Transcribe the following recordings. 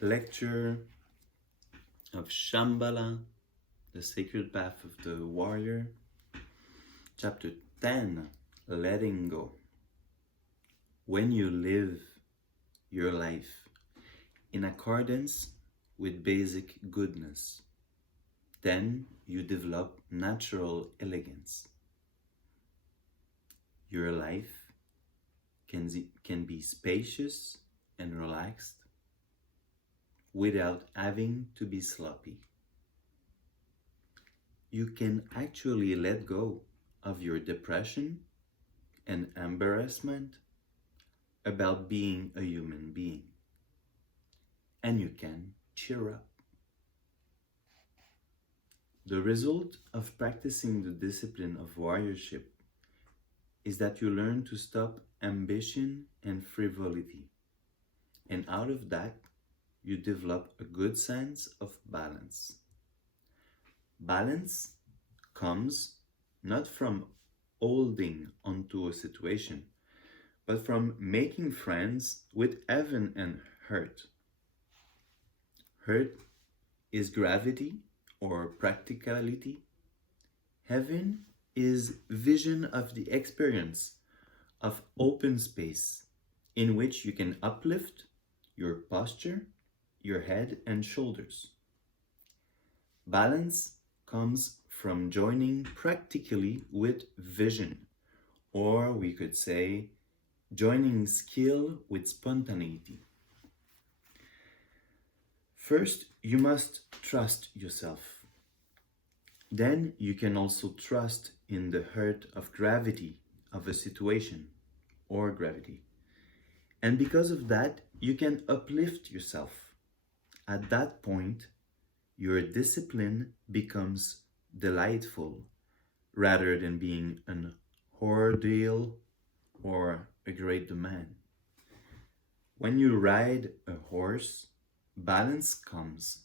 lecture of Shambhala, the sacred path of the warrior, chapter 10, letting go. When you live your life in accordance with basic goodness, then you develop natural elegance. Your life can be spacious and relaxed without having to be sloppy. You can actually let go of your depression and embarrassment about being a human being, and you can cheer up. The result of practicing the discipline of warriorship is that you learn to stop ambition and frivolity, and out of that, you develop a good sense of balance. Balance comes not from holding onto a situation, but from making friends with heaven and earth. Earth is gravity or practicality. Heaven is vision of the experience of open space in which you can uplift your posture, your head and shoulders. Balance comes from joining practically with vision, or we could say joining skill with spontaneity. First, you must trust yourself. Then you can also trust in the hurt of gravity of a situation or gravity. And because of that, you can uplift yourself. At that point, your discipline becomes delightful rather than being an ordeal or a great demand. When you ride a horse, balance comes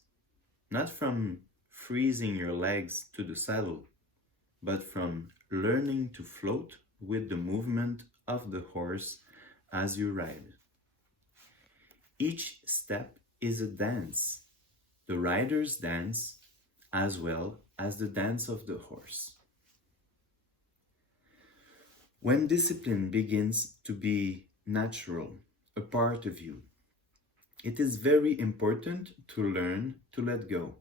not from freezing your legs to the saddle, but from learning to float with the movement of the horse as you ride. Each step is a dance, the rider's dance as well as the dance of the horse. When discipline begins to be natural, a part of you, it is very important to learn to let go.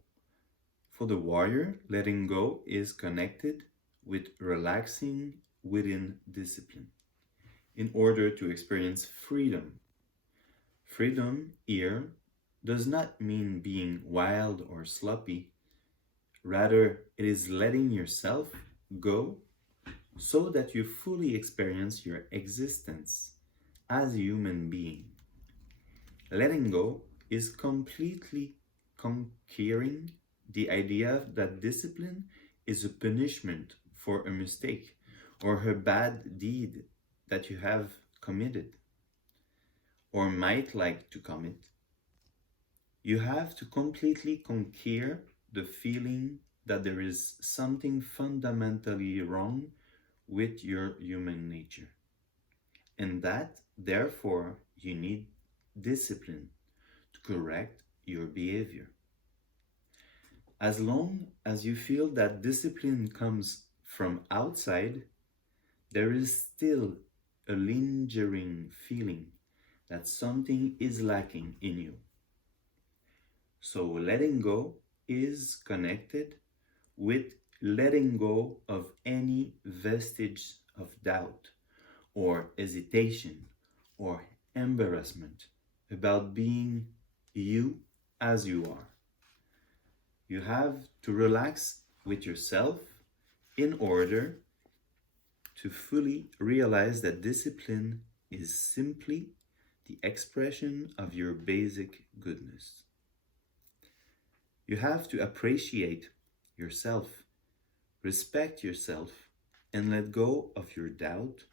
For the warrior, letting go is connected with relaxing within discipline in order to experience freedom. Freedom here does not mean being wild or sloppy. Rather, it is letting yourself go so that you fully experience your existence as a human being. Letting go is completely conquering the idea that discipline is a punishment for a mistake or a bad deed that you have committed or might like to commit. You have to completely conquer the feeling that there is something fundamentally wrong with your human nature, and that therefore you need discipline to correct your behavior. As long as you feel that discipline comes from outside, there is still a lingering feeling that something is lacking in you. So letting go is connected with letting go of any vestige of doubt or hesitation or embarrassment about being you as you are. You have to relax with yourself in order to fully realize that discipline is simply the expression of your basic goodness. You have to appreciate yourself, respect yourself, and let go of your doubt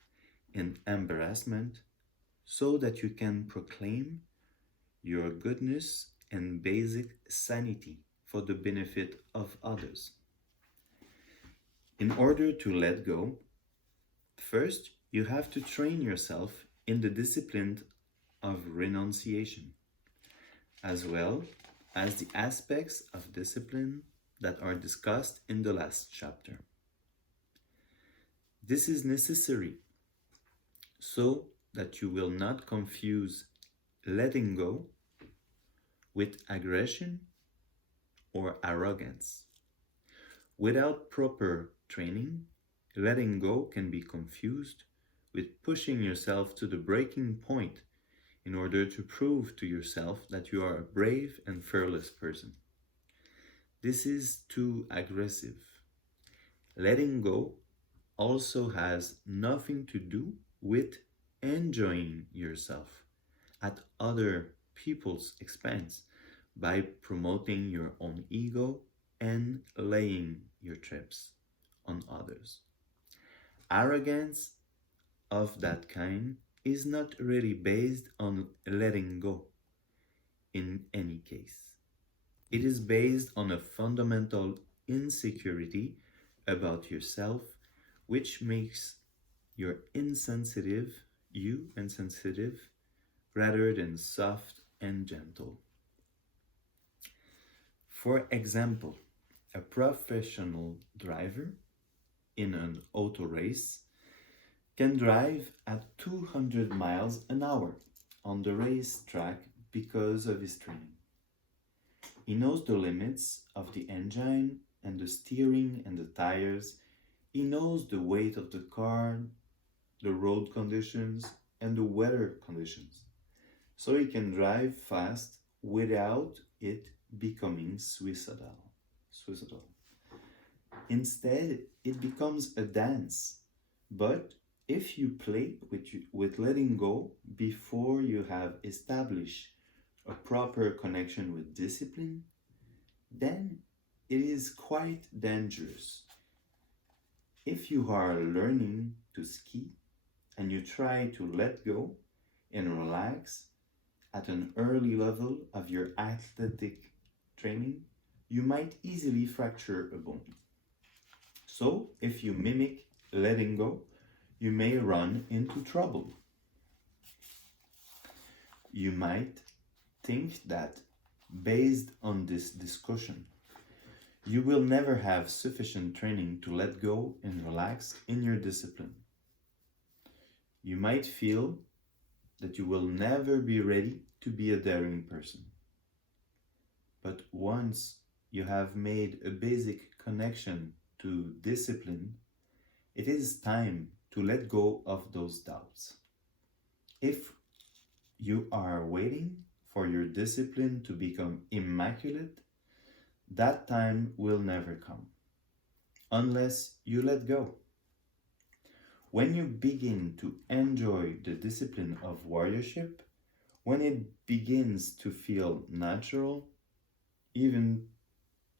and embarrassment so that you can proclaim your goodness and basic sanity for the benefit of others. In order to let go, first you have to train yourself in the discipline of renunciation. as well as the aspects of discipline that are discussed in the last chapter. This is necessary so that you will not confuse letting go with aggression or arrogance. Without proper training, letting go can be confused with pushing yourself to the breaking point in order to prove to yourself that you are a brave and fearless person. This is too aggressive. Letting go also has nothing to do with enjoying yourself at other people's expense by promoting your own ego and laying your trips on others. Arrogance of that kind is not really based on letting go in any case. It is based on a fundamental insecurity about yourself, which makes you insensitive, rather than soft and gentle. For example, a professional driver in an auto race can drive at 200 miles an hour on the racetrack because of his training. He knows the limits of the engine and the steering and the tires. He knows the weight of the car, the road conditions, and the weather conditions. So he can drive fast without it becoming suicidal. Instead, it becomes a dance. But if you play with letting go before you have established a proper connection with discipline, then it is quite dangerous. If you are learning to ski and you try to let go and relax at an early level of your athletic training, you might easily fracture a bone. So, if you mimic letting go, you may run into trouble. You might think that, based on this discussion, you will never have sufficient training to let go and relax in your discipline. You might feel that you will never be ready to be a daring person. But once you have made a basic connection to discipline, it is time to let go of those doubts. If you are waiting for your discipline to become immaculate, that time will never come, unless you let go. When you begin to enjoy the discipline of warriorship, when it begins to feel natural, even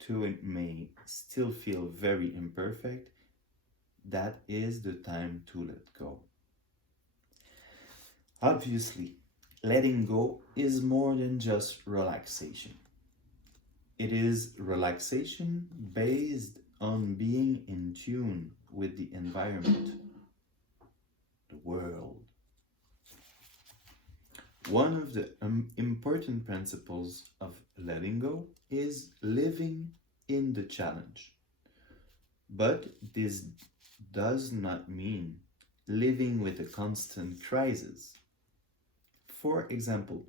though it may still feel very imperfect, that is the time to let go. Obviously, letting go is more than just relaxation. It is relaxation based on being in tune with the environment, the world. One of the important principles of letting go is living in the challenge. But this does not mean living with a constant crisis. For example,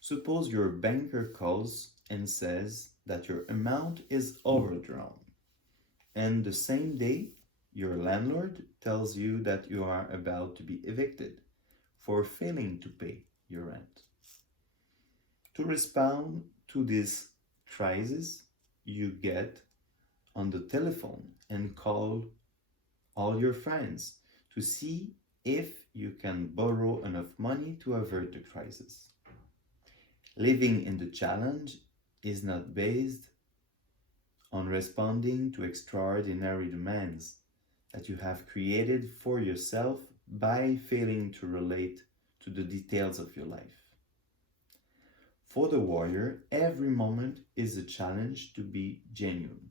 suppose your banker calls and says that your amount is overdrawn, and the same day your landlord tells you that you are about to be evicted for failing to pay your rent. To respond to this crisis, you get on the telephone and call all your friends to see if you can borrow enough money to avert the crisis. Living in the challenge is not based on responding to extraordinary demands that you have created for yourself by failing to relate to the details of your life. For the warrior, every moment is a challenge to be genuine,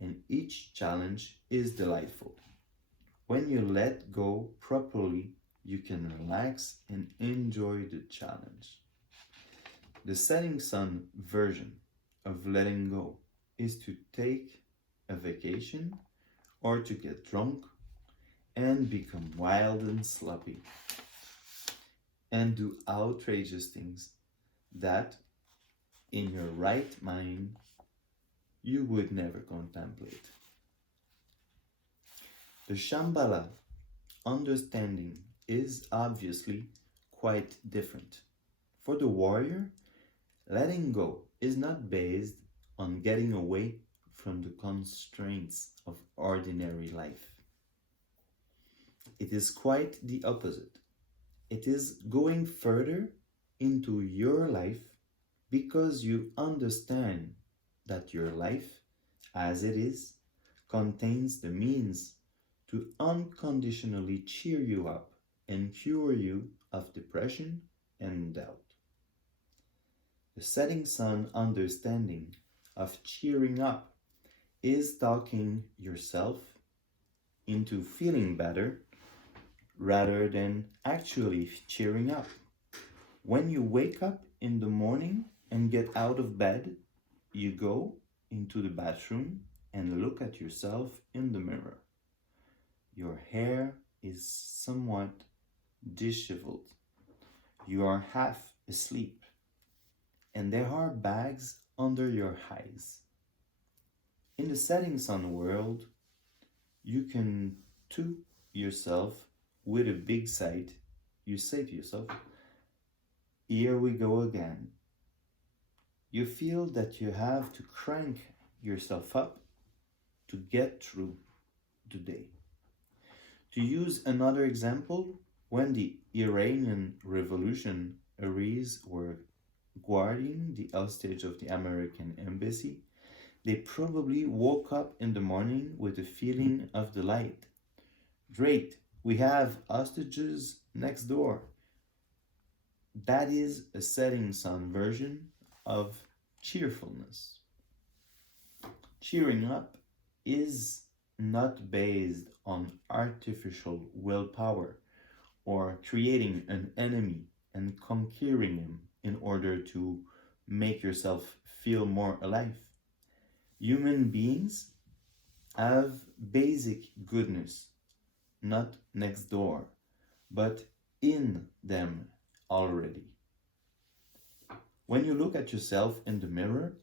and each challenge is delightful. When you let go properly, you can relax and enjoy the challenge. The setting sun version of letting go is to take a vacation or to get drunk and become wild and sloppy and do outrageous things that, in your right mind, you would never contemplate. The Shambhala understanding is obviously quite different. For the warrior, letting go is not based on getting away from the constraints of ordinary life. It is quite the opposite. It is going further into your life because you understand that your life, as it is, contains the means to unconditionally cheer you up and cure you of depression and doubt. The setting sun understanding of cheering up is talking yourself into feeling better rather than actually cheering up. When you wake up in the morning and get out of bed, you go into the bathroom and look at yourself in the mirror. Your hair is somewhat disheveled. You are half asleep, and there are bags under your eyes. In the setting sun world, you can to yourself with a big sight. You say to yourself, here we go again. You feel that you have to crank yourself up to get through the day. To use another example, when the Iranian Revolution Aries were guarding the hostage of the American embassy, they probably woke up in the morning with a feeling of delight. Great, we have hostages next door. That is a setting sun version of cheerfulness. Cheering up is not based on artificial willpower or creating an enemy and conquering him in order to make yourself feel more alive. Human beings have basic goodness, not next door, but in them already. When you look at yourself in the mirror,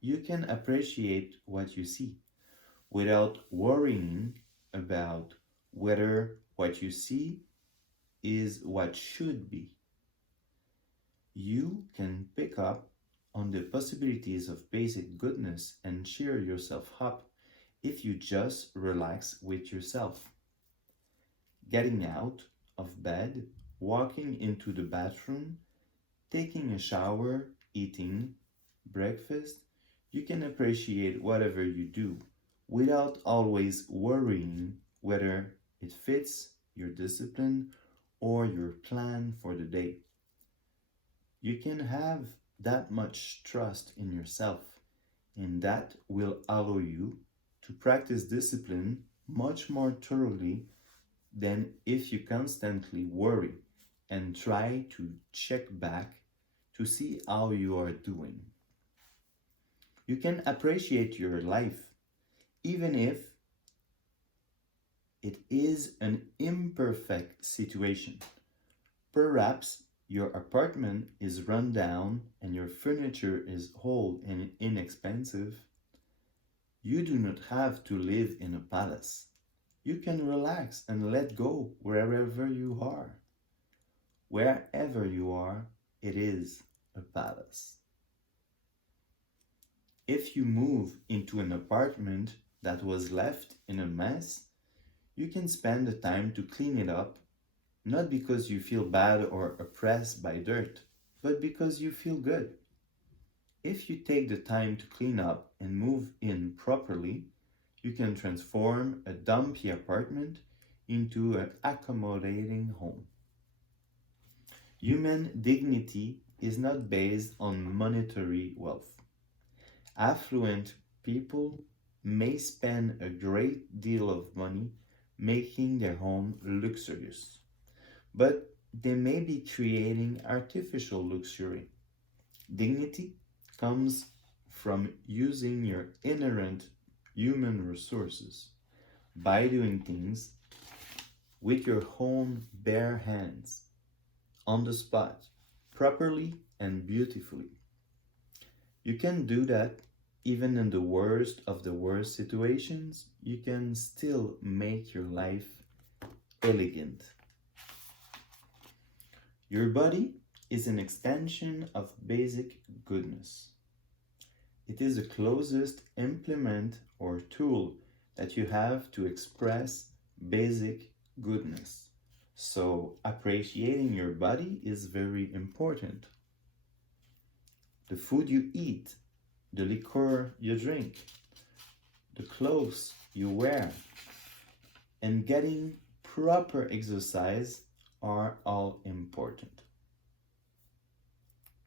you can appreciate what you see without worrying about whether what you see is what should be. You can pick up on the possibilities of basic goodness and cheer yourself up if you just relax with yourself. Getting out of bed, walking into the bathroom, taking a shower, eating breakfast, you can appreciate whatever you do without always worrying whether it fits your discipline or your plan for the day. You can have that much trust in yourself, and that will allow you to practice discipline much more thoroughly than if you constantly worry and try to check back to see how you are doing. You can appreciate your life even if it is an imperfect situation. Perhaps your apartment is run down and your furniture is old and inexpensive. You do not have to live in a palace. You can relax and let go wherever you are. Wherever you are, it is a palace. If you move into an apartment that was left in a mess, you can spend the time to clean it up, not because you feel bad or oppressed by dirt, but because you feel good. If you take the time to clean up and move in properly, you can transform a dumpy apartment into an accommodating home. Human dignity is not based on monetary wealth. Affluent people may spend a great deal of money making their home luxurious, but they may be creating artificial luxury. Dignity comes from using your inherent human resources by doing things with your own bare hands, on the spot, properly and beautifully. You can do that even in the worst of the worst situations. You can still make your life elegant. Your body is an extension of basic goodness. It is the closest implement or tool that you have to express basic goodness. So, appreciating your body is very important. The food you eat, the liquor you drink, the clothes you wear, and getting proper exercise are all important.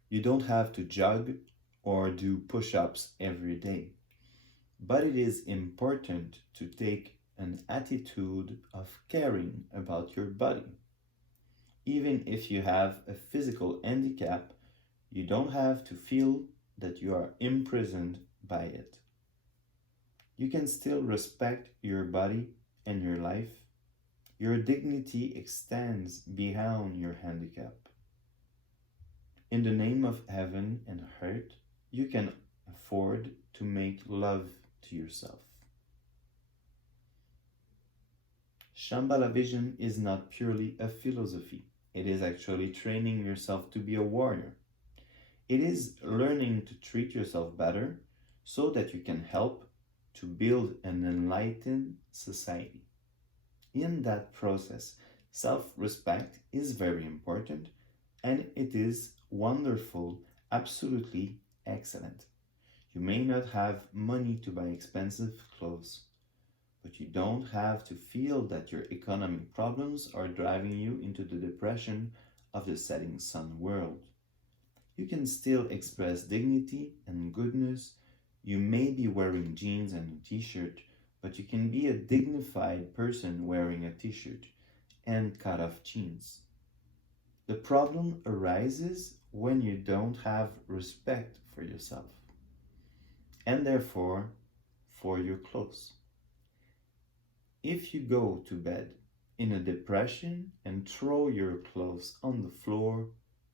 You don't have to jog or do push ups every day, but it is important to take an attitude of caring about your body. Even if you have a physical handicap, you don't have to feel that you are imprisoned by it. You can still respect your body and your life. Your dignity extends beyond your handicap. In the name of heaven and earth, you can afford to make love to yourself. Shambhala vision is not purely a philosophy. It is actually training yourself to be a warrior. It is learning to treat yourself better so that you can help to build an enlightened society. In that process, self respect is very important and it is wonderful, absolutely excellent. You may not have money to buy expensive clothes, but you don't have to feel that your economic problems are driving you into the depression of the setting sun world. You can still express dignity and goodness. You may be wearing jeans and a t shirt, but you can be a dignified person wearing a t shirt and cut off jeans. The problem arises when you don't have respect for yourself and therefore for your clothes. If you go to bed in a depression and throw your clothes on the floor,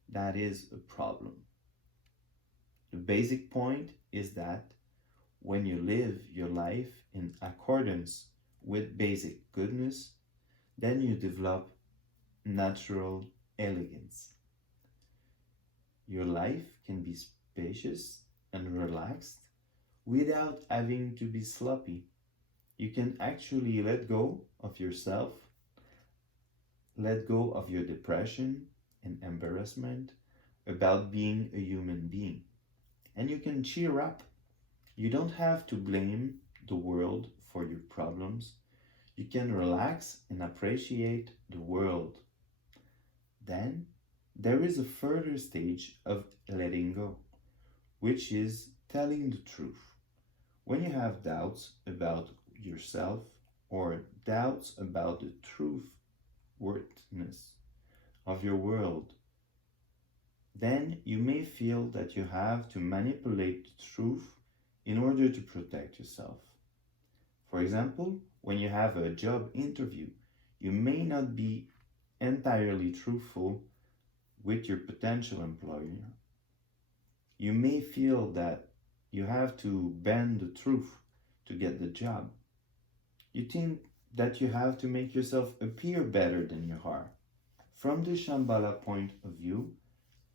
that is a problem. The basic point is that when you live your life in accordance with basic goodness, then you develop natural elegance. Your life can be spacious and relaxed without having to be sloppy. You can actually let go of yourself, let go of your depression and embarrassment about being a human being. And you can cheer up. You don't have to blame the world for your problems. You can relax and appreciate the world. Then there is a further stage of letting go, which is telling the truth. When you have doubts about yourself or doubts about the truth worthiness of your world, then you may feel that you have to manipulate the truth in order to protect yourself. For example, when you have a job interview, you may not be entirely truthful with your potential employer. You may feel that you have to bend the truth to get the job. You think that you have to make yourself appear better than you are. From the Shambhala point of view,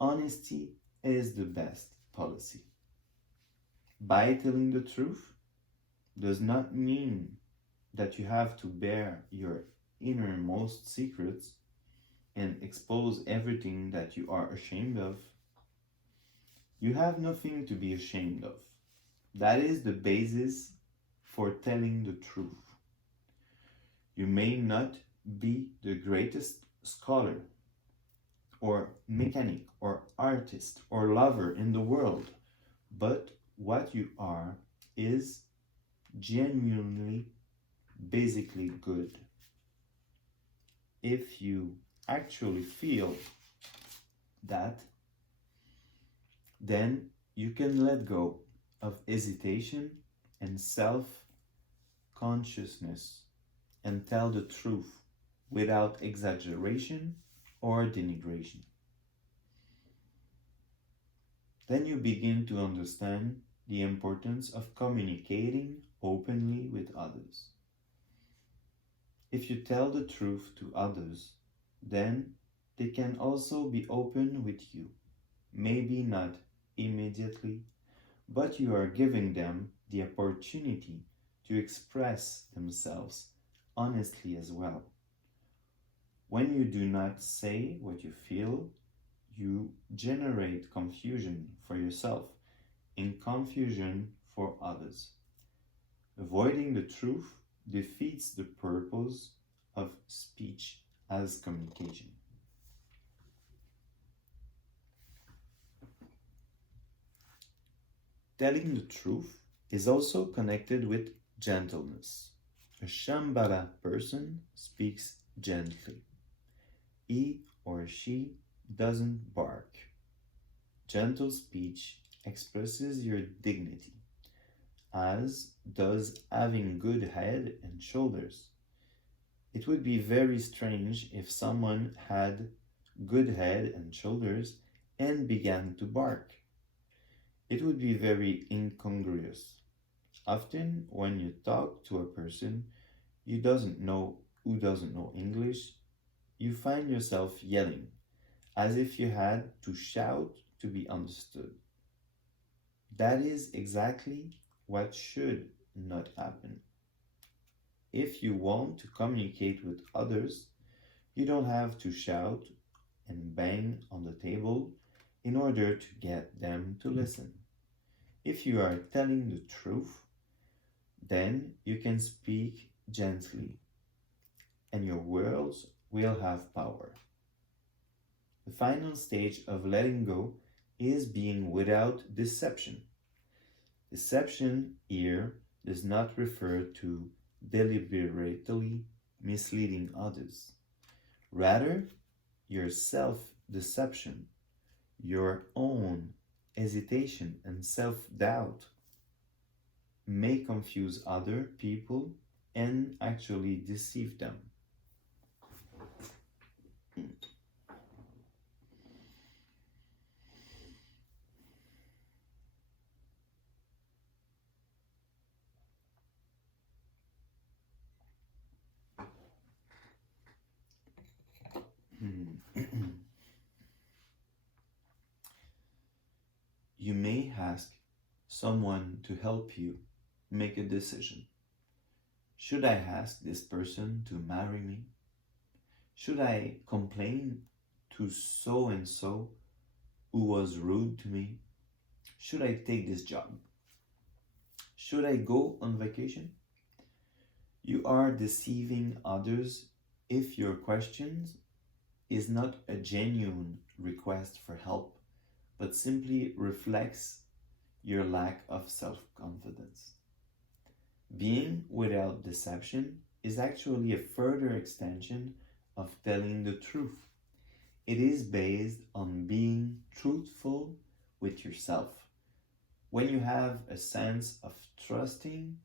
honesty is the best policy. By telling the truth does not mean that you have to bear your innermost secrets and expose everything that you are ashamed of. You have nothing to be ashamed of. That is the basis for telling the truth. You may not be the greatest scholar or mechanic or artist or lover in the world, but what you are is genuinely, basically good. If you actually feel that Then you can let go of hesitation and self consciousness and tell the truth without exaggeration or denigration. Then you begin to understand the importance of communicating openly with others. If you tell the truth to others, then they can also be open with you. Maybe not immediately, but you are giving them the opportunity to express themselves honestly as well. When you do not say what you feel, you generate confusion for yourself and confusion for others. Avoiding the truth defeats the purpose of speech as communication. Telling the truth is also connected with gentleness. A Shambhala person speaks gently. He or she doesn't bark. Gentle speech expresses your dignity, as does having good head and shoulders. It would be very strange if someone had good head and shoulders and began to bark. It would be very incongruous. Often, when you talk to a person who doesn't know English, you find yourself yelling as if you had to shout to be understood. That is exactly what should not happen. If you want to communicate with others, you don't have to shout and bang on the table in order to get them to listen. If you are telling the truth, then you can speak gently and your words will have power. The final stage of letting go is being without deception. Deception here does not refer to deliberately misleading others. Rather, your self deception, your own hesitation and self doubt may confuse other people and actually deceive them. You may ask someone to help you make a decision. Should I ask this person to marry me? Should I complain to so and so who was rude to me? Should I take this job? Should I go on vacation? You are deceiving others if your question is not a genuine request for help, but simply reflects your lack of self confidence. Being without deception is actually a further extension of telling the truth. It is based on being truthful with yourself. When you have a sense of trusting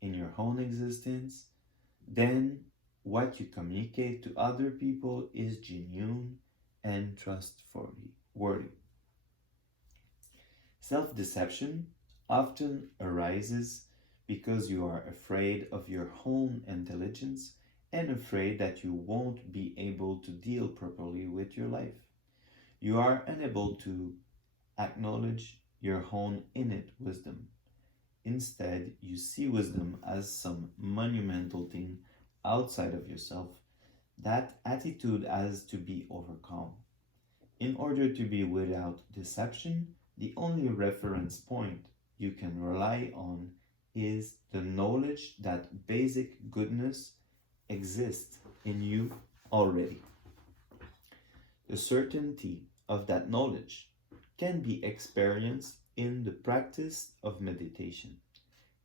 in your own existence, then what you communicate to other people is genuine and trustworthy. Self deception often arises because you are afraid of your own intelligence and afraid that you won't be able to deal properly with your life. You are unable to acknowledge your own innate wisdom. Instead, you see wisdom as some monumental thing outside of yourself. That attitude has to be overcome. In order to be without deception, the only reference point you can rely on is the knowledge that basic goodness exists in you already. The certainty of that knowledge can be experienced in the practice of meditation.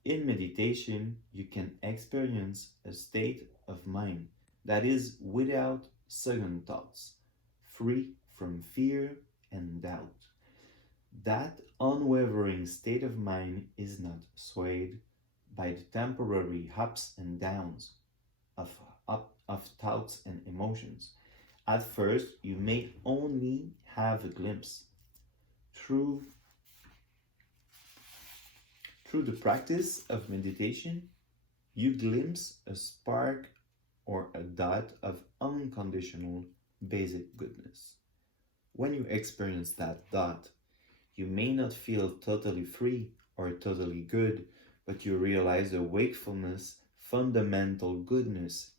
In meditation, you can experience a state of mind that is without second thoughts, free from fear and doubt. That unwavering state of mind is not swayed by the temporary ups and downs of, of thoughts and emotions. At first, you may only have a glimpse. Through, through the practice of meditation, you glimpse a spark or a dot of unconditional basic goodness. When you experience that dot, you may not feel totally free or totally good, but you realize the wakefulness, fundamental goodness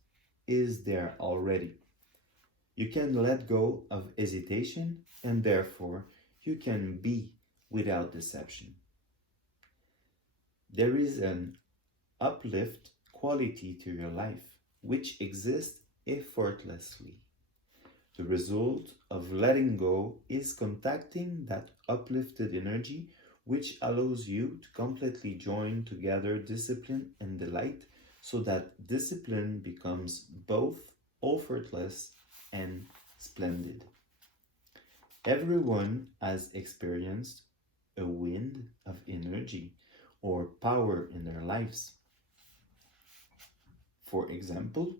is there already. You can let go of hesitation and therefore you can be without deception. There is an uplift quality to your life which exists effortlessly. The result of letting go is contacting that uplifted energy which allows you to completely join together discipline and delight so that discipline becomes both effortless and splendid. Everyone has experienced a wind of energy or power in their lives. For example,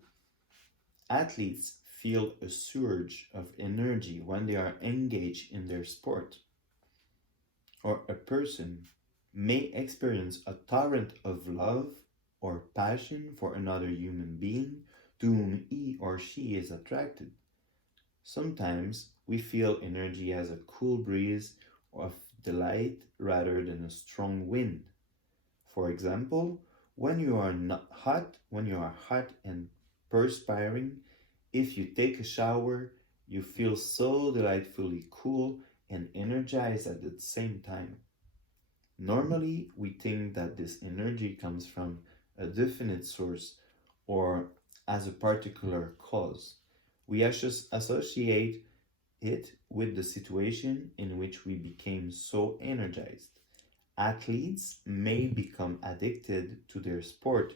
athletes feel a surge of energy when they are engaged in their sport, or a person may experience a torrent of love or passion for another human being to whom he or she is attracted. Sometimes we feel energy as a cool breeze of delight rather than a strong wind. For example, when you are hot and perspiring, if you take a shower, you feel so delightfully cool and energized at the same time. Normally, we think that this energy comes from a definite source or as a particular cause. We associate it with the situation in which we became so energized. Athletes may become addicted to their sport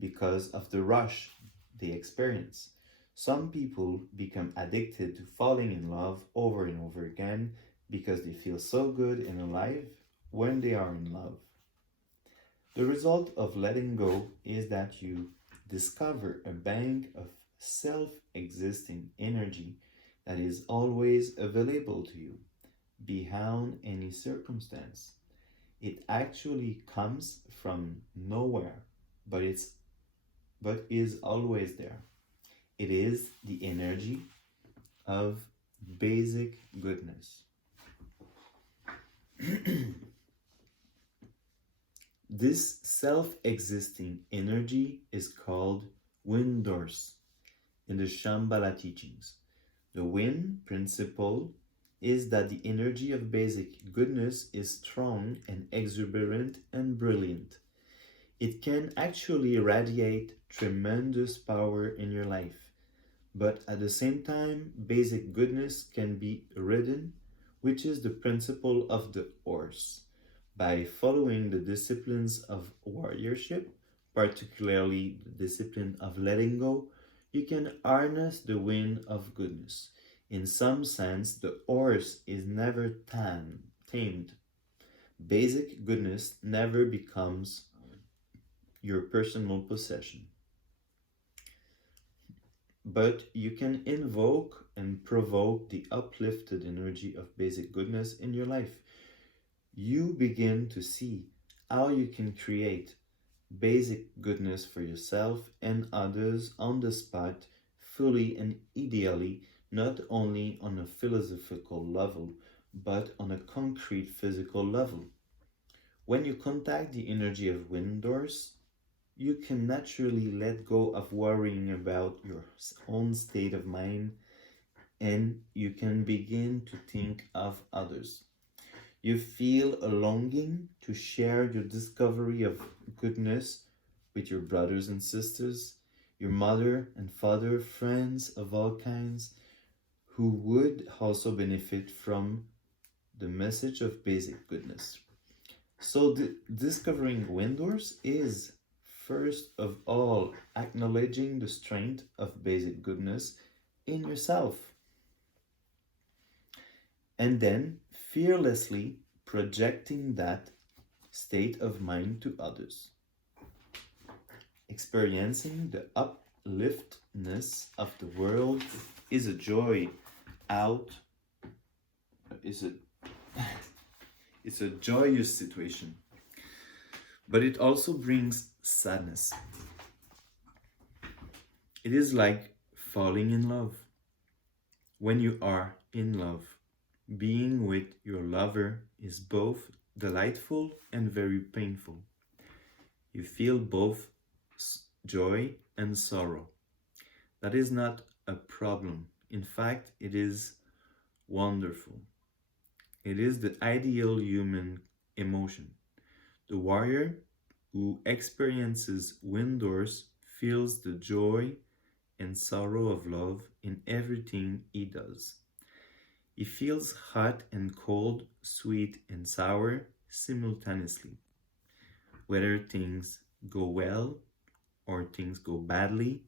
because of the rush they experience. Some people become addicted to falling in love over and over again because they feel so good and alive when they are in love. The result of letting go is that you discover a bank of self existing energy that is always available to you beyond any circumstance. It actually comes from nowhere, but is always there. It is the energy of basic goodness. This self-existing energy is called Windorse in the Shambhala teachings. The wind principle is that the energy of basic goodness is strong and exuberant and brilliant. It can actually radiate tremendous power in your life, but at the same time, basic goodness can be ridden, which is the principle of the horse. By following the disciplines of warriorship, particularly the discipline of letting go, you can harness the wind of goodness. In some sense, the horse is never tamed. Basic goodness never becomes your personal possession. But you can invoke and provoke the uplifted energy of basic goodness in your life. You begin to see how you can create basic goodness for yourself and others on the spot, fully and ideally, not only on a philosophical level, but on a concrete physical level. When you contact the energy of Windorse, you can naturally let go of worrying about your own state of mind and you can begin to think of others. You feel a longing to share your discovery of goodness with your brothers and sisters, your mother and father, friends of all kinds who would also benefit from the message of basic goodness. So, discovering Windorse is first of all acknowledging the strength of basic goodness in yourself, and then fearlessly projecting that state of mind to others. Experiencing the upliftness of the world is a joy out is a it's a joyous situation, but it also brings sadness. It is like falling in love. When you are in love, being with your lover is both delightful and very painful. You feel both joy and sorrow. That is not a problem. In fact, it is wonderful. It is the ideal human emotion. The warrior who experiences windors feels the joy and sorrow of love in everything he does. He feels hot and cold, sweet and sour simultaneously. Whether things go well or things go badly,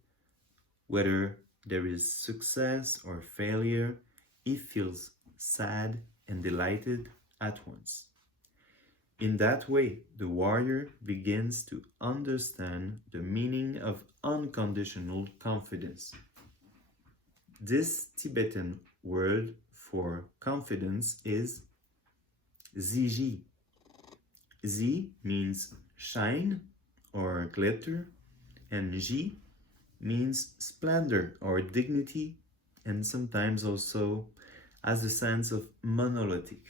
whether there is success or failure, he feels sad and delighted at once. In that way, the warrior begins to understand the meaning of unconditional confidence. This Tibetan word for confidence is ziji. Z means shine or glitter, and ji means splendor or dignity, and sometimes also has a sense of monolithic.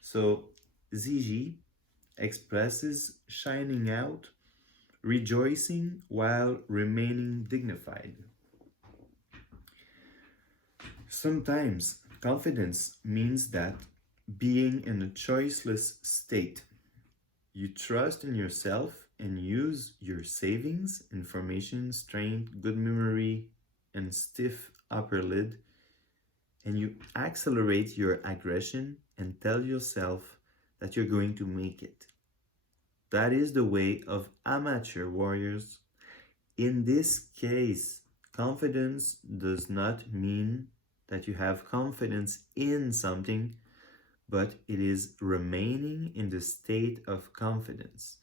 So ziji expresses shining out, rejoicing while remaining dignified. Sometimes confidence means that being in a choiceless state, you trust in yourself and use your savings, information, strength, good memory, and stiff upper lid, and you accelerate your aggression and tell yourself that you're going to make it. That is the way of amateur warriors. In this case, confidence does not mean that you have confidence in something, but it is remaining in the state of confidence,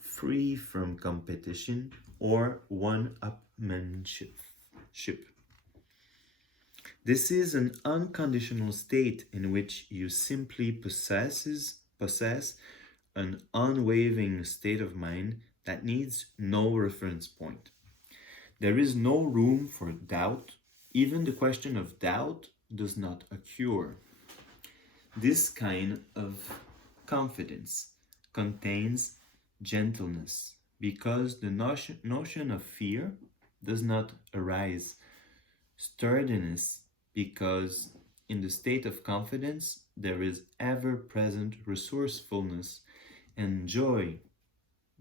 free from competition or one-upmanship. This is an unconditional state in which you simply possess an unwavering state of mind that needs no reference point. There is no room for doubt. Even the question of doubt does not occur. This kind of confidence contains gentleness because the notion of fear does not arise. Sturdiness because in the state of confidence there is ever-present resourcefulness, and joy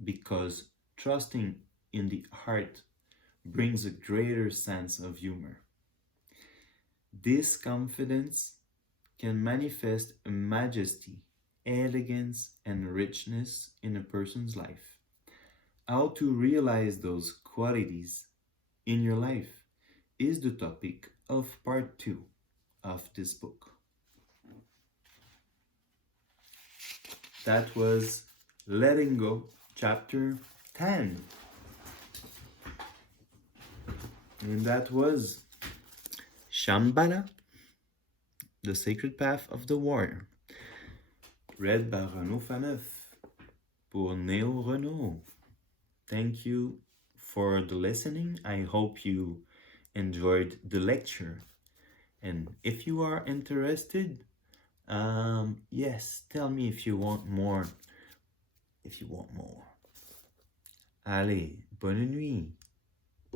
because trusting in the heart brings a greater sense of humor. This confidence can manifest a majesty, elegance, and richness in a person's life. How to realize those qualities in your life is the topic of part 2 of this book. That was Letting Go, chapter 10. And that was Shambhala, the Sacred Path of the Warrior, read by Renaud Faneuf pour Néo Renaud. Thank you for the listening. I hope you enjoyed the lecture. And if you are interested, yes, tell me if you want more. Allez, bonne nuit.